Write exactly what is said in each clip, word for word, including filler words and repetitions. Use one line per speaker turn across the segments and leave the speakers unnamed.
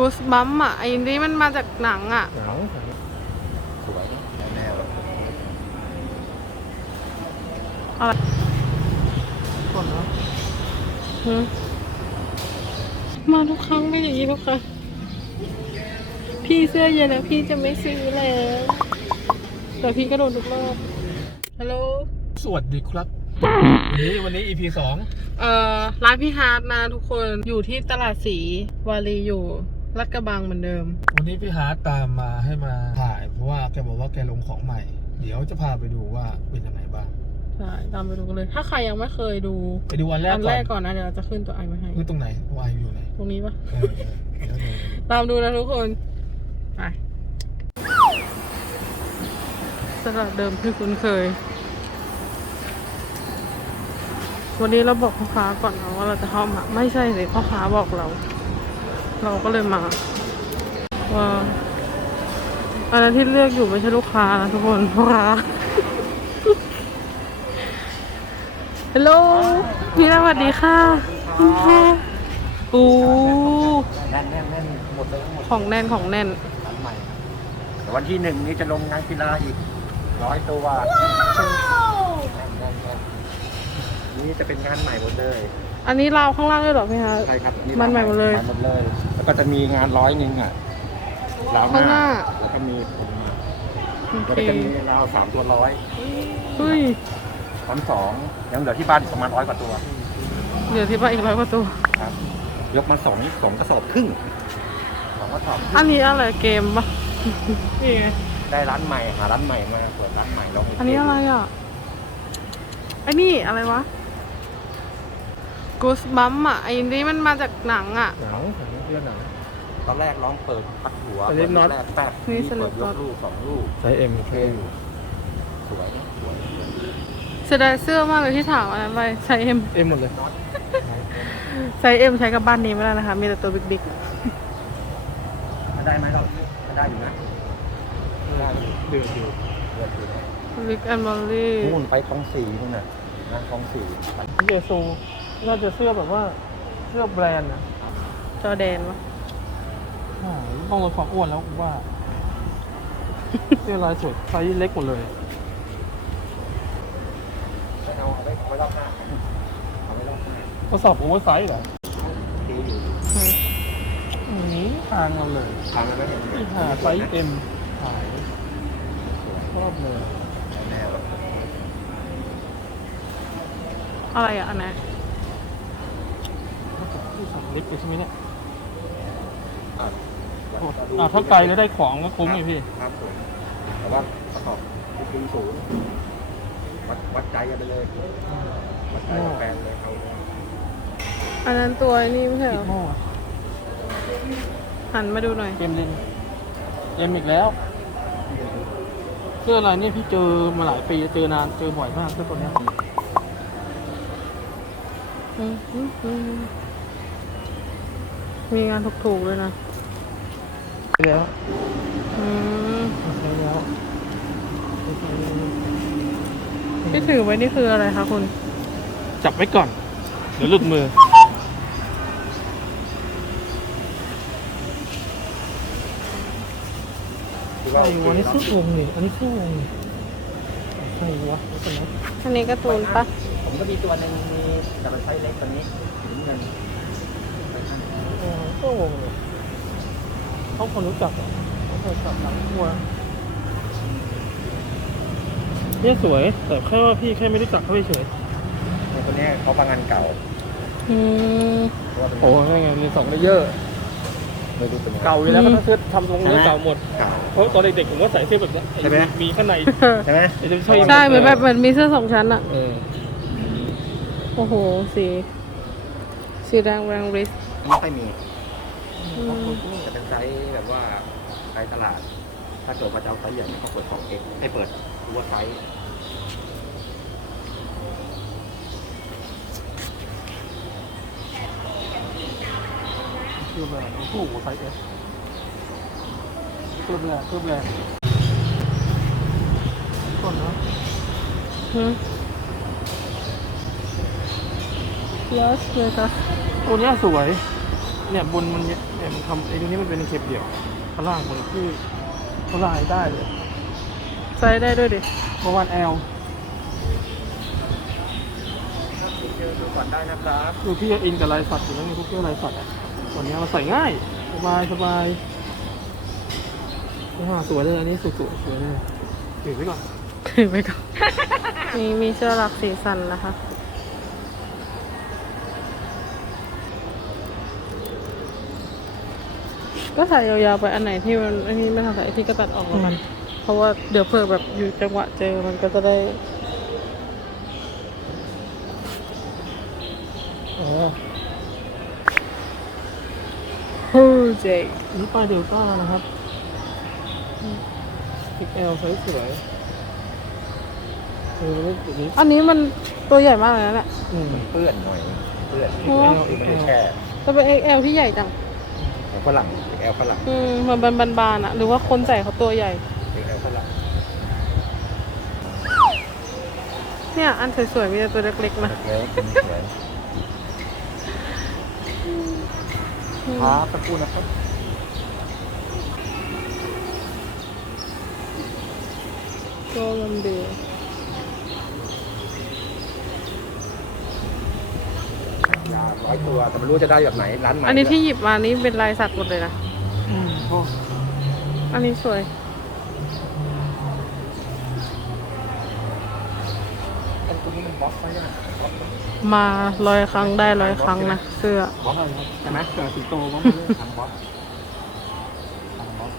กูสบัมอ่ะไอ้นี่มันมาจากหนังอ่ะ
หนังสวยแน่เลย
อะไรก่อนนะมาทุกครั้งเป็นอย่างนี้ทุกครั้งพี่เสื้อเย็นนะพี่จะไม่ซื้อแล้วแต่พี่ก็โดนทุกรอบฮัลโหล
สวัสดีครับนี่วันนี้ อี พี สอง
เอ่อร้านพี่ฮาร์ดนะทุกคนอยู่ที่ตลาดสีวารีอยู่ลาดกระบังเหมือนเดิม
วันนี้พี่ฮาร์ดตามมาให้มาถ่ายเพราะว่าแกบอกว่าแกลงของใหม่เดี๋ยวจะพาไปดูว่าเป็นยังไงบ้าง
ใช่ตามไปดูกันเลยถ้าใครยังไม่เคยดู
ไปดูวันแรกก่อนอั
นแรกก่อนนะเดี๋ยวเราจะขึ้นตัวไอมาให้
คือตรงไหนวายอยู่ไหน
ตรงนี้ปะตามดูนะทุกคนไปตลาดเดิมที่คุ้นเคยวันนี้เราบอกพ่อค้าก่อนนะว่าเราจะเข้ามาไม่ใช่สิพ่อค้าบอกเราเราก็เลยมาว่าอันนั้นที่เลือกอยู่ไม่ใช่ลูกค้านะทุกคนพ่อค้าฮัลโหลพี่สวัสดีค่ะคุณพ่อปู
แน่นแน่นแน่นหมดเลยหมด
ของแน่นของแน่น
ร้านใหม่แต่วันที่หนึ่งนี้จะลงงานกีฬาอีกร้อยตัวนี่จะเป็นงานใหม่หมดเลย
อันนี้ราวข้างล่างด้วยหรอพี่คะ
ใช่ครับ
มันใหม่หมดเลย
หมดเลยแล้วก็จะมีงานร้อยนึงอ่ะราวหน้าแล้วก็มีแล้วก็จะมีราวสามตัวร้อย
เฮ้ย
ชั้นสองยังเหลือที่บ้านประมาณร้อยกว่าตัว
เหลือที่บ้านอีกร้อยกว่าตัว
ครับยกมาสองสองกระสอบครึ่งสองกระสอบ
อันนี้อะไรเกมปะนี่ไง
ได้ร้านใหม่หาร้านใหม่มาเปิดร้านใหม่ลอง
อันนี้อะไรอ่ะไอ้นี่อะไรวะกูสบัมอ่ะไอ้นี่มันมาจากหนังอ่ะ
หนังเรื่องหนัง
ตอนแรกร้องเปิดพัดหัว
เปิดน็อต
แรกแป๊บนี่เปิดยกลูกสองลูก
ใช้เอ็ม
เท่อยู่สวยสวย
เสียดายเสื้อมากเลยที่ถามอันนั้นไปใช้เอ็ม
เอ็มหมดเลย
ใช้เอ็มใช้กับบ้านนี้ไม่ได้นะคะมีแต่ตัวบิ๊ก
ๆได้ไหมเราได้อยู่นะ
ได้เดือดอยู่
เดือดอยู่
บิ๊กแอนด์มอลลี่
นู่นไปคลองสี่นู่นน่ะงานคลองสี่
เยซูน่าจะเสื้อแบบว่าเสื้อแบรนด์นะ
จอแดนวะ
ต้องลดความอ้วนแล้วว่าเสื้อลายสวยไซส์เล็กหมดเลย
ไม่เอาเอาไว้เอาไว้รอบหน้าเอาไว้รอบหน้า
ทดสอบโอเวอร์ไซส์เหรอ
ดีอยู่
อืมทางเราเลย
ทางเราไม่เห็น
ที่หาไซส์เอ็มขายชอบเลย
แน่เลย
อะไรอ่ะอันไหน
ที่สั่งลิฟต์ไปใช่ไหมเนี่ยอ่าถ้าไกลแล้วได้ของก็คุ้มไงพี่
ครับผมแต่ว่าประกอบที่คุ้มสูงวัดวัดใจกันไปเลยวัดใจกับแฟนเลยเขา
อันนั้นตัวนี้ไม่ใช่เหรอหันมาดูหน่อย
เกมลินเกมอีกแล้วเสื้ออะไรนี่พี่เจอมาหลายปีเจอนานเจอบ่อยมากเสื้อตัวนี้
มีงานถูกๆเลยนะ
ไปแล้ว
อืม
ไปแล้ว
ที่ถือไว้นี่คืออะไรคะคุณ
จับไว้ก่อนเดี๋ยวหลุดมือใช่วันนี้เสื้อวงนี่อันนี้เสื้อวงนี่ใช่วะ
อันนี้การ์ตูนปะ
ผมก็มีตัวหนึ่งมีแต่เป็นไซส์เล็กตัวนี้ถึงเงิน
เออเสื้อวงเลยเขาคนรู้จักเขาเคยจับหลังวัวเนี่ยสวยแต่แค่ว่าพี่แค่ไม่ได้จับเขาเฉย
ตัวนี้เขาบางงานเก่า
อืม
โอ้ยไงมีสองเลเยอร์เก่าอยู่แล้วก็ต้องเสื้อทำทรงเนื้อเก่าหมดเพราะตอนเด็กๆผมก็ใส่เสื้อแบบนี้ใช่ไหมมีข้างใน
ใช่ไหม
ใช่เหมือนแบบเหมือนมีเสื้อสองชั้นอ่ะโอ้โหสีสีแดงแรงริส
ไม่ค่อยมีจะเป็นไซส์แบบว่าไซส์ตลาดถ้าเกิดว่าจะเอาไซส์ใหญ่ก็เปิดของเองให้เปิดดูว่าไซส์
เพิ่มแรงโอ้โหไซส์เอสเพิ่มแรงเพิ่มแรงต้นนะ
ฮึลอสเวกัส
ตัวนี้สวยเนี่ยบนมันเนี่ยมันทำไอ้ตรงนี้มันเป็นเข็บเดี่ยวข้างล่างมันคือข้างล่างได้เลย
ใส่ได้ด้วยดิ
ประมาณแอล
เจอดูก่อนได้นะครับ
ดูพี่อินกับลายสัตว์อยู่แล้วมีพวกเสื้อลายสัตว์อ่ะตอนนี้มันใส่ง่ายสบายสบายนี่ฮะสวยเลยอันนี้สวยสวยสวยเลยถือไว้ก่อน
ถือไปก่อน มีมีเสื้อหลักสีสันนะคะ ก็ใส่ยาวๆไปอันไหนที่มันอันนี้ไม่ทำใส่ที่ก็ตัดออกแล้วกัน เพราะว่าเดี๋ยวเผื่อแบบอยู่จังหวะเจอมันก็จะได้
อ๋อ
ฮู้เจ๊
นี่ป้ายเดลต้านะครับ เอ็กซ์ แอล ไซส์สวยเออแล้วตัวนี้
อันนี้มันตัวใหญ่มากเลยนะเนี่ย
อืม
เปื้อนหน่อยเปื้อน
อ๋อ
ที่ไม่ได้แช่
แต่เป็น เอ็กซ์ แอล ที่ใหญ่จัง
ของฝรั่งแอลฝรั่ง
อืมมันเป็นบานๆอะหรือว่าคนใส่เขาตัวใหญ่
แอลฝรั่ง
เนี่ยอันสวยๆมีแต่ตัวเล็กๆนะ
แล้วสวยครับตะปูนะครับ
ก็มันดี
ยาร้อยตัวแต่ไม่รู้จะได้แบบไหนร้านไหน
อันนี้ที่หยิบมานี่เป็นลายสัตว์หมดเลยนะ
อืมโอ้
อันนี้สวย
อันตัวนี้มันบล็อกไว้ยังบล็อก
มาร้อยครั้งได้ร้อยครั้งนะเสื้อ
บล็อกอะไรครับ
ใช่ไหมเกิดสิงโตบ้าง
ทางบล็อกทางบล็อก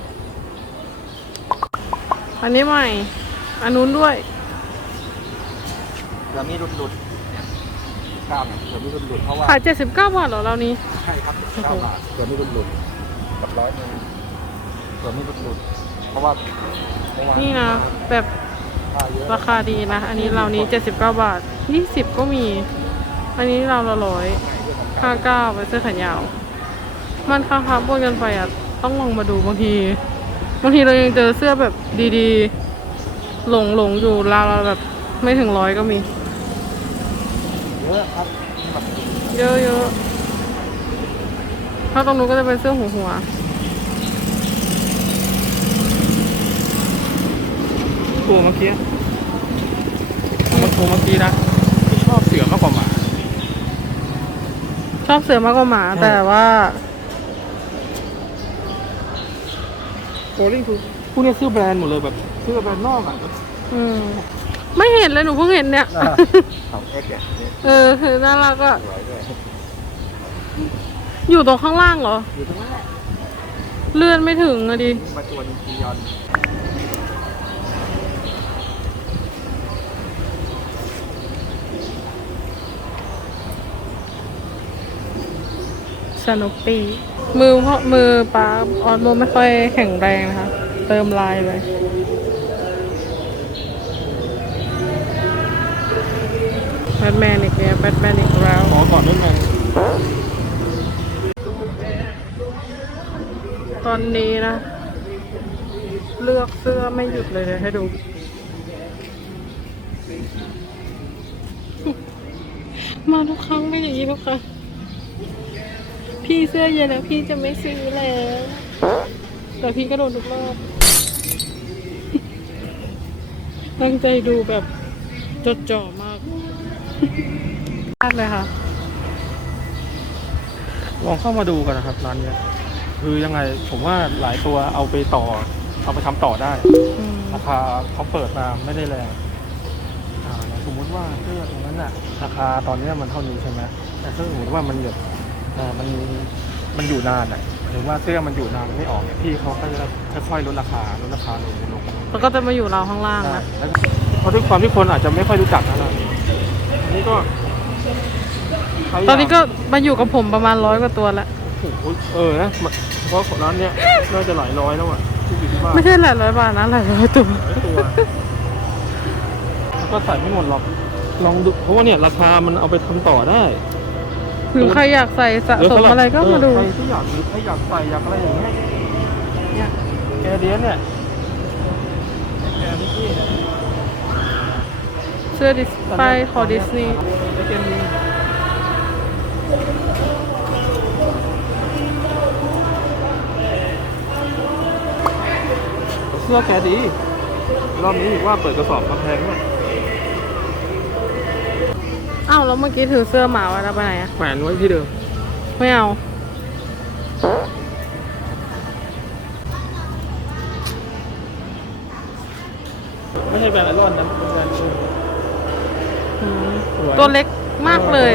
อันนี้ใหม่ อันนู้นด้วย
เดี๋ยวมีหลุดหลุดกล้ามเดี๋ยวมีหลุดหลุดเพราะว่า
ขายเจ็ดสิบเก้าบาทเหรอเรานี้
ใช่ครับเก้าบาทเดี๋ยวมีหลุดหลุดกับร้อยหนึงเดี๋ยวมีหลุดหลุดเพราะว่าเมื่อวา
นี่นะ แบบ
ค่าเยอะ
ราคาดีนะ อันนี้เรานี้เจ็ดสิบเก้าบาทยี่สิบก็มี อันนี้เราละร้อยห้าเก้าเป็นเสื้อแขนยาว มันค่าค้าบนกันไปอ่ะ ต้องลองมาดูบางที บางทีเรายังเจอเสื้อแบบดีๆ หลงหลงๆอยู่ราวๆแบบไม่ถึงร้อยก็มี
เยอะครับ
เยอะๆ ถ้าตรงนู้นก็จะเป็นเสื้อหัวหัว
ตัวเมื่อกี้เอามาตัวเมื่อกี้นะที่ชอบเสือมากกว่าหมา
ชอบเสือมากกว่าหมา แต่ว่า
โคลิ่งคือพวกนี้เสื้อแบรนด์หมดเลยแบบเสื้อแบรนด์นอกอ่ะ
อืม ไม่เห็นเลยหนูเพิ่งเห็นเนี่ย
สองเอ็กซ์เนี่ย
เออคือน่ารักก็
สวยด้วย
อยู่ตรงข้างล่างเหรอ
อยู่ตรงนั้นแหละ
เลื่อนไม่ถึงอะดิ
มาตัวนึงจียอน
สนุปปี้มือเพราะมือป้าออสโมไม่ค่อยแข็งแรงนะคะ เติมลายเลยแบทแมนอีกแล้วแบทแมนอีกแล้ว
ขอก่อนได้ไหม
ตอนนี้นะ เลือกเสื้อไม่หยุดเลยเดี๋ยวให้ดู มาทุกครั้งเป็นอย่างนี้ทุกครั้งพี่เสื้อเย็นแล้วพี่จะไม่ซื้อแล้วแต่พี่ก็โดนทุกรอบ ตั้งใจดูแบบจดจ่อมาก มากเลยค่ะ
ลองเข้ามาดูกันนะครับร้านเนี้ยคือยังไงผมว่าหลายตัวเอาไปต่อ เอาไปทำต่อได้
อืม
ราคาเขาเปิดมาไม่ได้แรงอ่าอย่างสมมุติว่าเสื้อตรงนั้นน่ะ ราคาตอนเนี้ยมันเท่านี้ใช่ไหมแต่ถ้าสมมติว่ามันแบบอ่ามันมันอยู่นานอ่ะหรือว่าเสื้อมันอยู่นานไม่ออกเนี่ยพี่เขาก็จะค่อยๆลดราคาลดราคาลงลง
แล้วก็จะมาอยู่เราข้างล่าง
ใช่
นะ
แล้วเพราะด้วยความที่คนอาจจะไม่ค่อยรู้จักนะร้านนี้อันนี้ก็ใครยา
ตอนนี้ก็มาอยู่กับผมประมาณร้อยกว่าตัวแล้ว
โอ้โหเออนะเพราะร้านเนี้ยน่าจะหลายร้อยแล้วอ่ะที่อยู่ที่บ้าน
ไม่ใช่หลายร้อยบาทนะหลายร้อยตัว
หลายตัวแล้วก็ใส่ไม่หมดหรอกลองดูเพราะว่าเนี่ยราคามันเอาไปทำต่อได้
หรือใครอยากใส่สะสมอะไรก็มาดู
ใครที่อยากหรือใครอยากใส่อยากอะไรอย่างเงี้ยเนี่ยแกเดียนเนี่ยแกนิกกี้เนี่ย
เสื้อดิสไปายของดิสนีย์
ไอเกมนี้เสื้อแกดีรอบนี้ว่าเปิดกระสอบมาแพงด้วย
อ้าวแล้วเมื่อกี้ถือเสื้อหมาไว้แล้วไปไหนอะ
แขวนไว้ที่เดิม
ไม่เอา
ไม่ใช่แบรนด์ไอรอนนะเป็นแบรนด์ชื่อ
อืม
สวย
ตัวเล็กมากเลย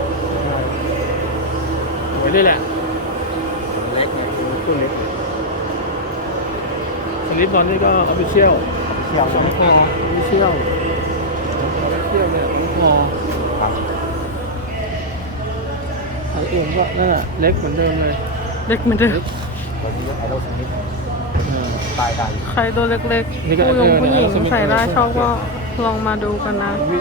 สวยเลยแหละ
เล็กไง
ตัวเล็กสลิปบอลนี่ก็ออฟฟิเชียล
เที่ยว
สองคอออฟฟิเชียลออฟฟิเชียลเนี่ยสองคอ
ครับ
ไอเอ็มก็นั่นแหละเล็กเหมือนเดิมเลย
เล็กเหมือนเดิม
ตัวนี้ไอโรสมิธ
เออ
ตายได้
ใครตัวเล็ก
นี่
ๆ
ก็
ผู้ยงผู้หญิง
เออเนี่ย
ใส่ได้ชอบก็ลองมาดูกันนะ
วิ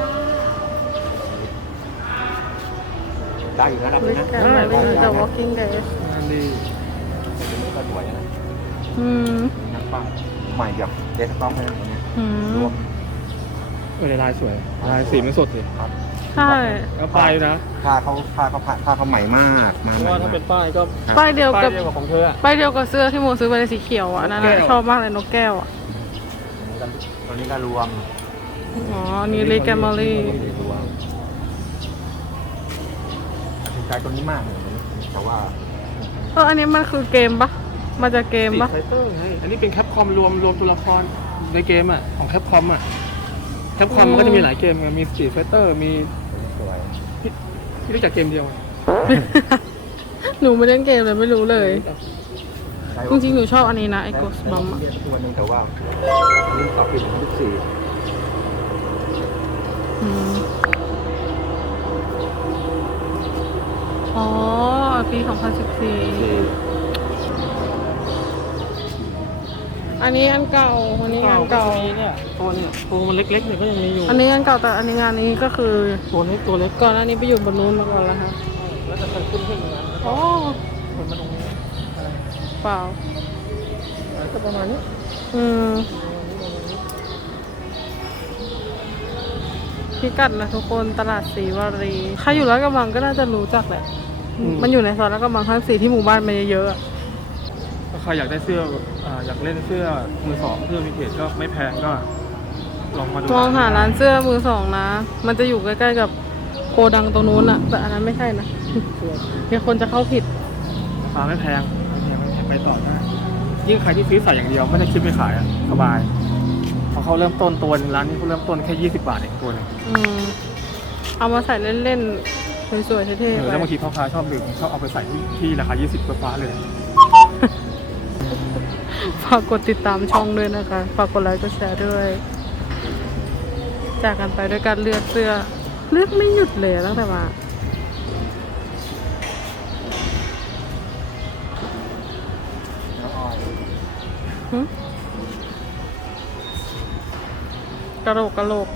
ได้อยู่ระดับ
ลิ
นึง
ก
นะ
แกมารี The Walking Dead
งานดี
ตัวนี้ก็สวยนะ
อืม
นักปั้นใหม่แบบเดสก์ท็อปเลยตัวนี้
อื
ร
ม
วม
เออลายสวยลายสีมันสดสิ
ครับ
ใช่
แล้วป้ายนะ
ผ้าเขาผ้าเขาผ้าเขาใหม่มากมา
เพ
ให
ราะ
ม่
ว่าถ้าเป็นป้ายก็
ป้ายเดียว
ป้าย
กับ
เดียวกับของเธออะ
ป้ายเดียวกับเสื้อที่โมซื้อไปในสีเขียวอ่ะนั่น
นกแก้
น่ะ
ว
ชอบมากเลยนกแก้วอ่ะ
ตัวนี้ก็รวม
อ๋ออันนี่ลิกแกมารี
รวมตัดสินใจตัวนี้มากเลยแต่ว่า
เอออันนี้มันคือเกมปะมาจากเกม
ติด
ปะ
ไฟเตอร์ไงอันนี้เป็นแคปคอมรวมรวมตัวละครในเกมอ่ะของแคปคอมอ่ะแคปคอมมันก็จะมีหลายเกมไงมีสตรีทไฟเตอร์มี
สวย
ที่รู้จักเกมเดียว
หนูไม่เล่นเกมเลยไม่รู้เลย จริงๆหนูชอบอันนี้นะไอ้
ใช้
Ghost Bomb อะ
ตัวนึงแต่ว่ารุ่นต่อปียี่สิบสี่
อืมอ๋อ ปีสองพันสิบสี่อันนี้อันเก่า อันนี้งานเก่า
เนี่ยตัวเนี่ยตัวมันเล็กๆเนี่ยก็ยังมีอยู่
อันนี้อันเก่าแต่อันนี้งานนี้ก็คือ
ตัวเล็กตัวเล็ก
ก่อนอันนี้ไปอยู่บนนู้นมาก่อนแล้วค่ะ
แล้วจะขึ้นขึ้นมา
อ๋อ
เหมือนมาตรงนี้
เปล่า
ก็ประมาณนี้
อืมพิกัดนะทุกคนตลาดศรีวารีใครอยู่ลาดกระบังก็น่าจะรู้จักแหละ มันอยู่ในซอยลาดกระบังทั้งสี่ที่หมู่บ้านมันเยอะๆอะ
ถ้าใครอยากได้เสื้ออ่าอยากเล่นเสื้อมือสองเสื้อวินเทจก็ไม่แพงก็ลองมาดู
มองหาร้านเสื้อมือสองนะ มันจะอยู่ใกล้ๆกับโกดังตรงนู้นอะแต่อันนั้นไม่ใช่นะเดี๋ยวคนจะเข้าผิด
ราคาไม่แพงไม่แพงไม่แพงไปต่อได้ยิ่งใครที่ซื้อใส่อย่างเดียวไม่ได้คิดไปขายอะสบายเพราะเขาเริ่มต้นตัวหนึงร้านนี้เขาเริ่มต้นแค่ยี่สิบบาทเองตัวหนึง
อืมเอามาใส่เล่นๆสวยๆเท่
เอ
ๆ
อ
ไป
แล้วบางทีพ่อค้าชอบดื่มชอบเอาไปใส่ที่ที่ราคายี่สิบฟ้าๆเลย
ฝากกดติดตามช่องด้วยนะคะฝากกดไลค์กดแชร์ด้วย จากกันไปด้วยการเลือกเสื้อ เลือกไม่หยุดเลยตั้งแต่มาหึกระโหลกกระโหลก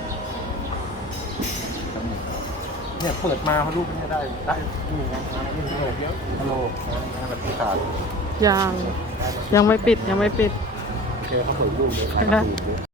เนี่ยเปิดมาเขาลูกเนี่ยได้ได้นี่ไงนะนี่โลกเยอะโลกนะแบบที่ขาด
ยังยังไม่ปิดยังไม่ปิด
เจอเขาเปิดลูกเลยขายถูก